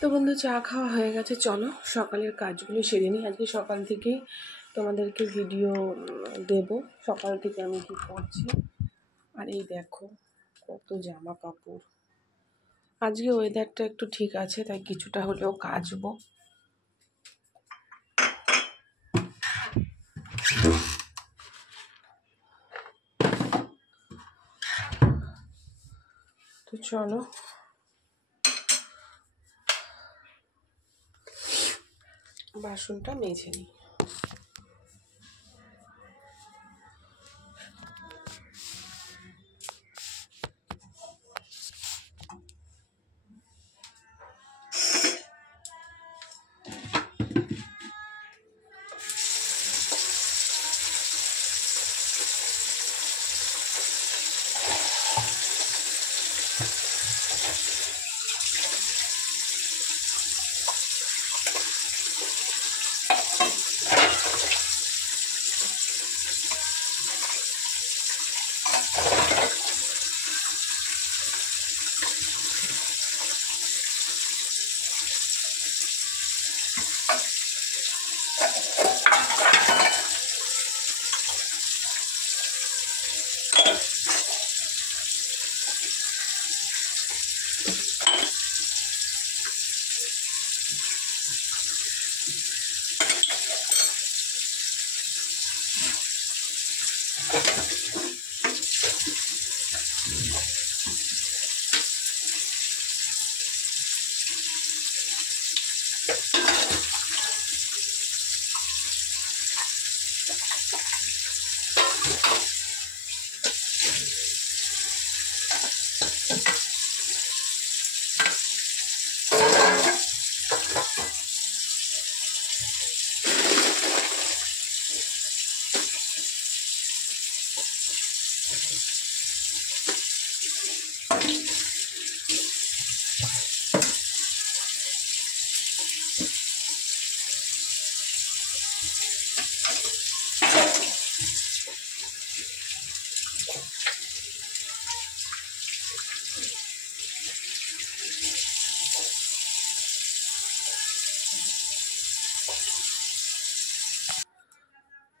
তো বন্ধু চা খাওয়া হয়ে গেছে, চলো সকালের কাজগুলো সেরে নিই। আজকে সকাল থেকেই তোমাদেরকে ভিডিও দেব, সকাল থেকে আমি কী করছি। আর এই দেখো কত জামা কাপড়। আজকে ওয়েদারটা একটু ঠিক আছে, তাই কিছুটা হলেও কাচবো। তো চলো বাসনটা মেজে নিই।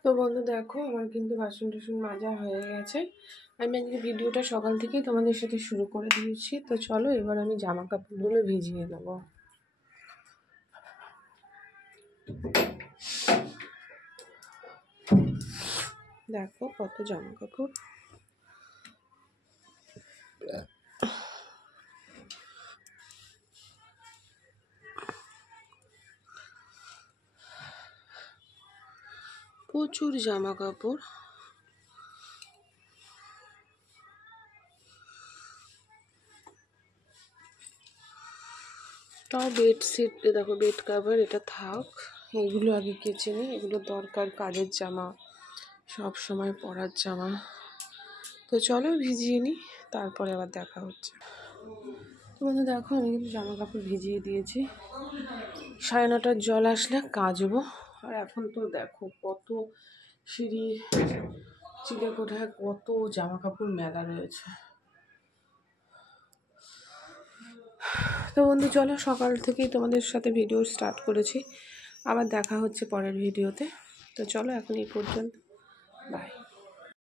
তো বন্ধু দেখো আমার কিন্তু বাসন টাসন মাজা হয়ে গেছে। আমি আজকে ভিডিওটা সকাল থেকেই তোমাদের সাথে শুরু করে দিয়েছি। তো চলো এবার আমি জামা কাপড়গুলো ভিজিয়ে দেবো। দেখো কত জামা কাপড়। প্রচুর জামা কাপড়। তাও বেডশিট দেখো, বেড কাভার এটা থাক, এগুলো আগে কেচে নিই। এগুলো দরকার, কাজের জামা, সব সময় পরার জামা। তো চলো ভিজিয়ে নিই, তারপরে আবার দেখা হচ্ছে। তো বন্ধু দেখো আমি কিন্তু জামা কাপড় ভিজিয়ে দিয়েছি। 9:30টার জল আসলে কাচবো। আর এখন তো দেখো কত সিঁড়ি চিলে কোঠায় কত জামা কাপড় মেলা রয়েছে। তো বন্ধু চলো সকাল থেকেই তোমাদের সাথে ভিডিও স্টার্ট করেছি, আবার দেখা হচ্ছে পরের ভিডিওতে। তো চলো এখন এই পর্যন্ত, বাই।